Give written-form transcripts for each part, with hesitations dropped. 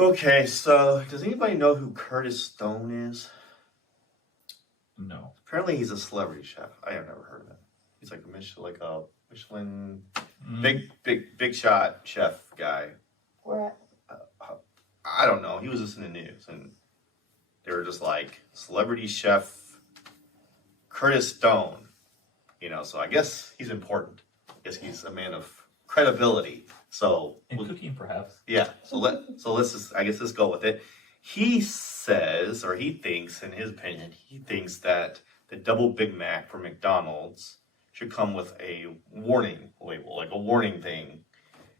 Okay, so does anybody know who Curtis Stone is? No. Apparently, he's a celebrity chef. I have never heard of him. He's like a Michelin, Mm. big shot chef guy. Where I don't know. He was just in the news, and they were just like celebrity chef Curtis Stone. So I guess he's important. I guess he's a man of credibility. So And cooking, perhaps. yeah. So let's just let's go with it. He says, or he thinks, in his opinion, he thinks that the double Big Mac from McDonald's should come with a warning label, like a warning thing.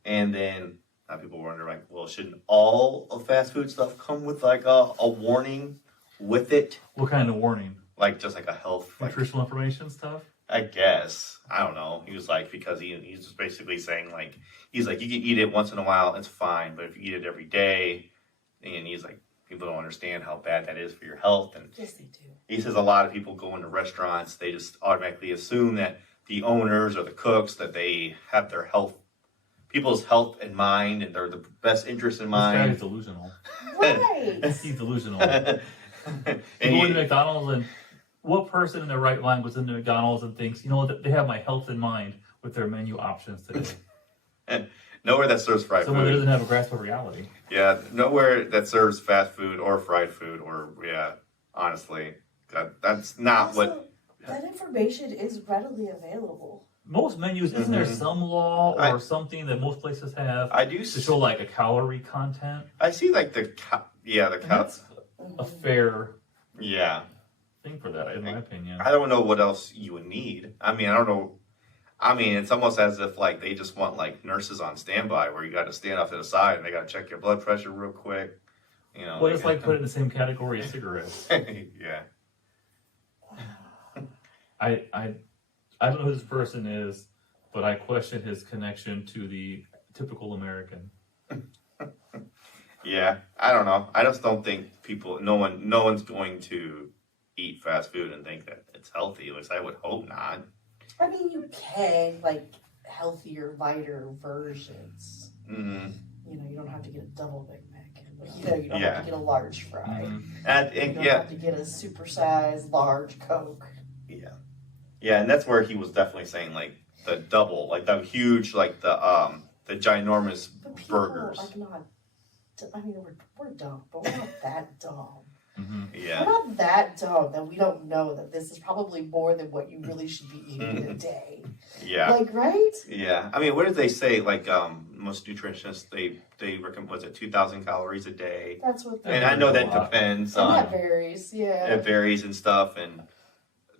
And then people wonder, like, well, shouldn't all of fast food stuff come with like a warning with it? What kind of warning? Like just like a health, Nutritional information stuff? I guess. I don't know. He was like, because he's just basically saying like, he's like, you can eat it once in a while, it's fine. But if you eat it every day, and he's like, people don't understand how bad that is for your health. And yes, they do. he says a lot of people go into restaurants, they just automatically assume that the owners or the cooks, that they have their people's health in mind, and they're the best interest in This guy mind. is delusional. Right. He's delusional. And You go into McDonald's, and what person in their right mind goes into McDonald's and thinks, they have my health in mind with their menu options today? nowhere that serves fried Someone food. that doesn't have a grasp of reality. Yeah, nowhere that serves fast food or fried food honestly, that's not Also, what. that information is readily available. Most menus, isn't there Mhm. some law or I- something that most places have I do. to show like a calorie content? I see like the And that's a fair yeah. thing for that, in my opinion. I don't know what else you would need. I mean, I don't know. I mean, it's almost as if like they just want like nurses on standby, where you got to stand off to the side and they got to check your blood pressure real quick. Well, it's like put it in the same category as cigarettes. yeah. I don't know who this person is, but I question his connection to the typical American. Yeah, I don't know. I just don't think no one's going to eat fast food and think that it's healthy. At least I would hope not. I mean, you can, like, healthier, lighter versions. Mm-hmm. You don't have to get a double Big Mac. You don't Yeah. have to get a large fry. Mhm. And You don't yeah, have to get a supersized large Coke. yeah, and that's where he was definitely saying like the double, like the huge, like the ginormous But people burgers. are not. I mean, we're dumb, but we're not that dumb. Mm-hmm. Yeah. We're not that dumb that we don't know that this is probably more than what you really should be eating in a day. Yeah. Like, right? Yeah. I mean, what did they say? Like, most nutritionists, they recommend, was it 2,000 calories a day? That's what And I know that a lot. depends and that on, varies, yeah. it varies and stuff, and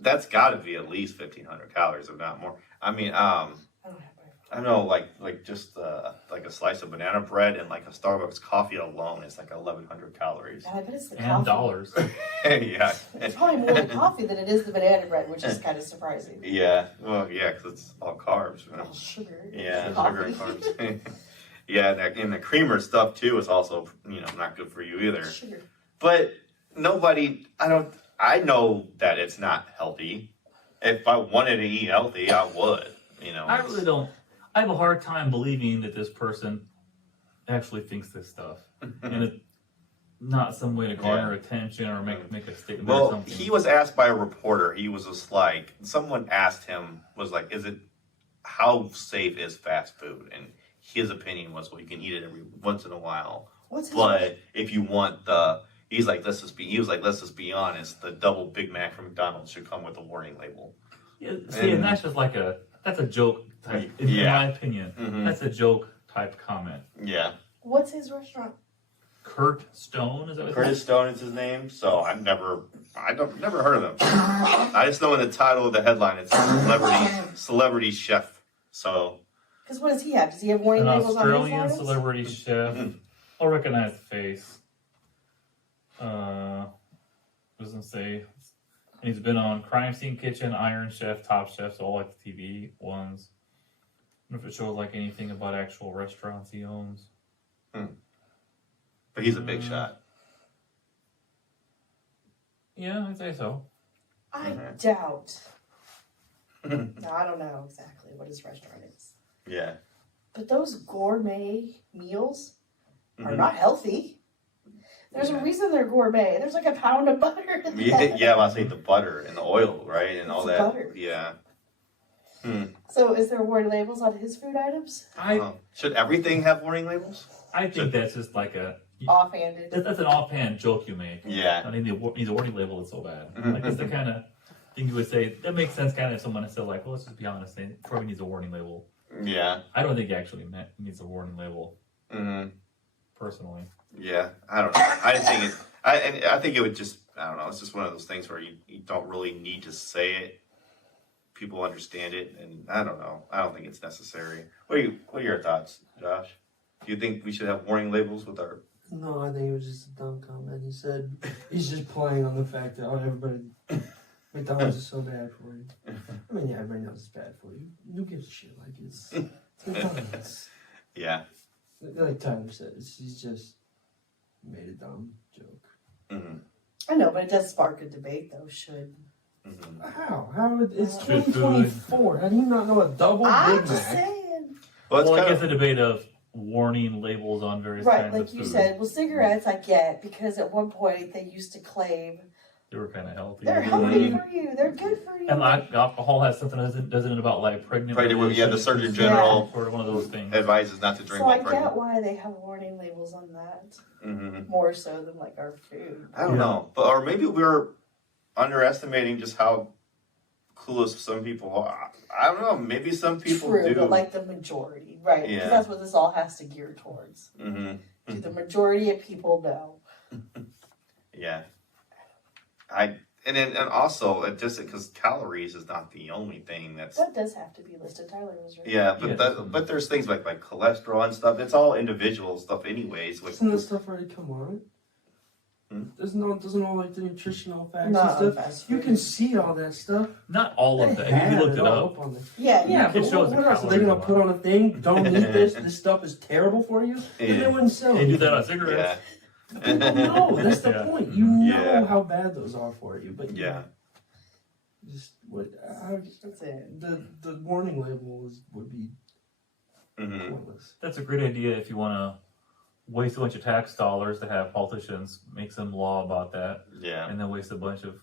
that's got to be at least 1,500 calories, if not more. I mean, I don't have my I don't know, like just like a slice of banana bread and like a Starbucks coffee alone is like 1,100 calories. And I bet it's the And coffee. dollars. Yeah. It's probably more the coffee than it is the banana bread, which is kind of surprising. Yeah. Well, yeah, because it's all carbs. You know? All sugar. Yeah, Coffee. sugar and carbs. Yeah, and the creamer stuff too is also not good for you either. Sugar. But I know that it's not healthy. If I wanted to eat healthy, I would. I really don't. I have a hard time believing that this person actually thinks this stuff, and it's not some way to garner attention or make a statement or Well, something. he was asked by a reporter. He was just like, someone asked him, was like, how safe is fast food? And his opinion was, well, you can eat it every once in a while, What's his but if you want he was like, let's just be honest, the double Big Mac from McDonald's should come with a warning label. Yeah, see, and that's just that's a joke type, in my opinion. Mhm. That's a joke type comment. Yeah. What's his restaurant? Kurt Stone, is that what Curtis Stone is his name, so I've never heard of him. I just know in the title of the headline it's celebrity chef. So Because what does he have? Does he have warning An labels on his Australian items? celebrity chef. I'll recognize the face. Doesn't say. And he's been on Crime Scene Kitchen, Iron Chef, Top Chef, so all like the TV ones. I don't know if it shows like anything about actual restaurants he owns. but he's a big shot. Yeah, I'd say so. I Mhm. doubt. No, I don't know exactly what his restaurant is. Yeah. But those gourmet meals are Mhm. not healthy. There's a Yeah. reason they're gourmet. There's like a pound of butter. in Yeah, that. yeah, I say the butter and the oil, right, and all It's that. butter. Yeah. So is there warning labels on his food items? Should everything have warning labels? I think that's just like a Offhanded. that's an offhand joke you make. Yeah. I mean, the warning label is so bad. Mhm. Like, it's the kind of thing you would say that makes sense. Kind of if someone said like, well, let's just be honest, they probably needs a warning label. Yeah. I don't think it actually needs a warning label Mm-hmm. personally. Yeah. I don't know. I think it. I think it would just. I don't know. It's just one of those things where you don't really need to say it. People understand it, and I don't know. I don't think it's necessary. What are your thoughts, Josh? Do you think we should have warning labels with our? No, I think it was just a dumb comment. He said he's just playing on the fact that everybody McDonald's is so bad for you. I mean, yeah, everybody knows it's bad for you. Who gives a shit? Like it's McDonald's. Yeah. Like Tyler said, he's just made a dumb joke. Mm-hmm. I know, but it does spark a debate, though. Should Mm-hmm. How? It's Good food. 2024. How do you not know a double I'm Big just Mac? saying. Well, it's I kind guess of. the debate of warning labels on various Right, kinds like of you food. said. Well, cigarettes I get because at one point they used to claim They were kind of healthy. they're healthy for you, they're good for you. And like alcohol has something, doesn't it, about like pregnant Pregnant, yeah, the women? Surgeon Yeah. General Sort of one of those things. advises not to drink So I while get pregnant. why they have warning labels on that Mm-hmm. more so than like our food. I don't know, but or maybe we're underestimating just how clueless some people are. I don't know. Maybe some people True, do. but like the majority, right? Because Yeah. that's what this all has to gear towards. Mm-hmm. Do the majority of people know? Yeah. And also just because calories is not the only thing that's. That does have to be listed. Tyler was right. Yeah, but Yes. but there's things like cholesterol and stuff. It's all individual stuff, anyways. With Doesn't that stuff already come on? Hmm? Doesn't all like the nutritional facts Not and on stuff? fast You food. can see all that stuff. Not all of They that. Have you have looked it all up? on the Yeah, Yeah, It but shows what the else? Are they calories gonna put on a thing? Don't eat this. This stuff is terrible for you. Then Yeah. they wouldn't sell They it. do that on cigarettes. People know. That's the Yeah. point. You know Yeah. how bad those are for you. But Yeah. just what that's it. the warning label would be Mm-hmm. pointless. That's a great idea if you want to waste a bunch of tax dollars to have politicians make some law about that, Yeah. and then waste a bunch of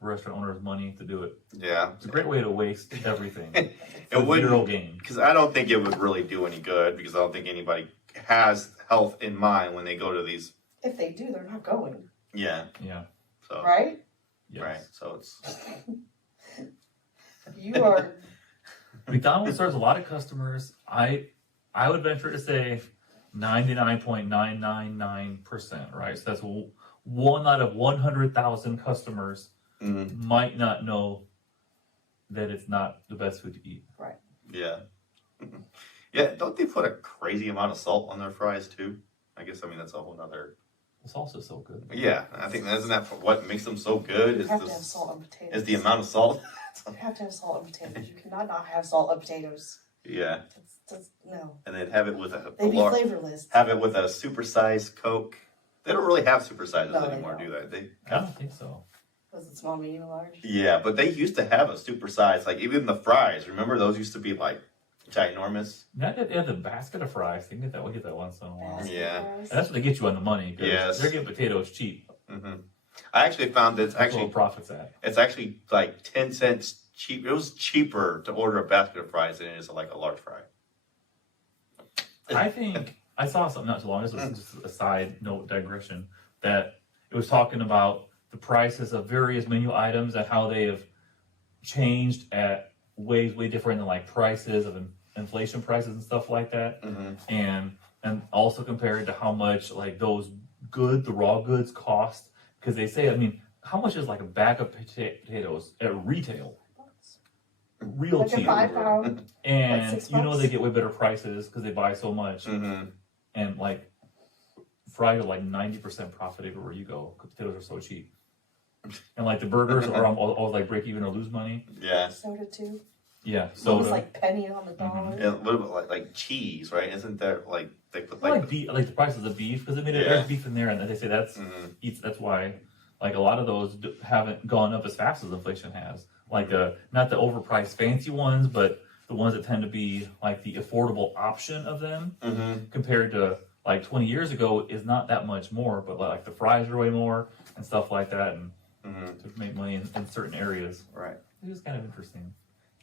restaurant owners' money to do it. Yeah. It's a great way to waste everything. It For wouldn't. zero gain. Because I don't think it would really do any good. Because I don't think anybody has health in mind when they go to these. If they do, they're not going, Yeah. Yeah. So. right? Yes. Right. So it's. You are. McDonald's serves a lot of customers. I would venture to say 99.999%, right? So that's one out of 100,000 customers Mm, might not know that it's not the best food to eat. yeah. Yeah. Don't they put a crazy amount of salt on their fries too? I guess. I mean that's a whole nother. The salsa's so good. Yeah. I think isn't that what makes them so good? You Is have to have this salt on potatoes. is the amount of salt? You have to have salt on potatoes. You cannot not have salt on potatoes. Yeah. That's no. And then have it with a They'd be lar- flavorless. have it with a supersized Coke. They don't really have supersizes No, they anymore, don't. do they? They I don't think so. Was it small, medium, or large? yeah, but they used to have a supersized, like even the fries. Remember those used to be like ginormous. Now that they have the basket of fries, they can get that once in a while. Basket Yeah. fries? And that's what they get you on the money. 'Cause Yes. they're getting potatoes cheap. Hmm I actually found that it's That's where actually profits at. like 10 cents cheap. It was cheaper to order a basket of fries than it is like a large fry. I think I saw something not too long. This was just a side note digression that it was talking about the prices of various menu items and how they have changed at way different than like prices of inflation prices and stuff like that, Hmm and also compared to how much like the raw goods cost, because they say, I mean, how much is like a bag of potatoes at retail? Real Like a cheap. 5 pound. And Like $6 you know they get way better prices because they buy so much, hmm and like fries are like 90% profit everywhere you go because potatoes are so cheap. And like the burgers are always like break even or lose money. Yeah. Soda too. Yeah, So soda. it's like penny on the dollar. And what about like cheese, right? Isn't there like they put I like like beef, like the prices of beef because I mean Yeah. there's beef in there, and they say that's Mhm. that's why like a lot of those haven't gone up as fast as inflation has. Like not the overpriced fancy ones, but the ones that tend to be like the affordable option of them Mhm. compared to like 20 years ago is not that much more, but like the fries are way more and stuff like that, and to make money in certain areas. Right. It was kind of interesting.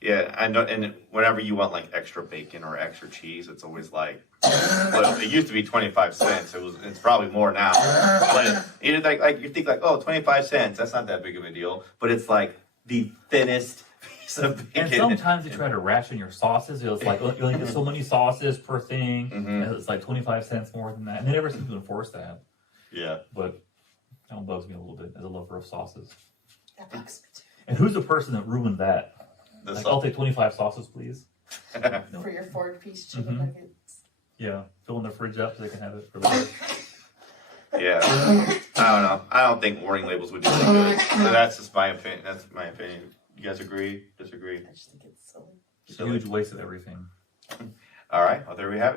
Yeah, I know. And whenever you want like extra bacon or extra cheese, it's always like, well, it used to be 25 cents. It's probably more now. But like you think like, oh, 25 cents, that's not that big of a deal. But it's like the thinnest piece of bacon. And sometimes they try to ration your sauces. It's like, you only get so many sauces per thing, and it's like 25 cents more than that. And they never seem to enforce that. Yeah. But that one bugs me a little bit as a lover of sauces. That bugs me too. And who's the person that ruined that? The Like, I'll take 25 sauces, please. For your 4-piece chicken nuggets. Yeah, filling the fridge up so they can have it for later. Yeah. I don't know. I don't think warning labels would do any good. So that's just my opinion. That's my opinion. You guys agree? Disagree? I just think it's silly. It's a huge waste of everything. All right. Well, there we have it.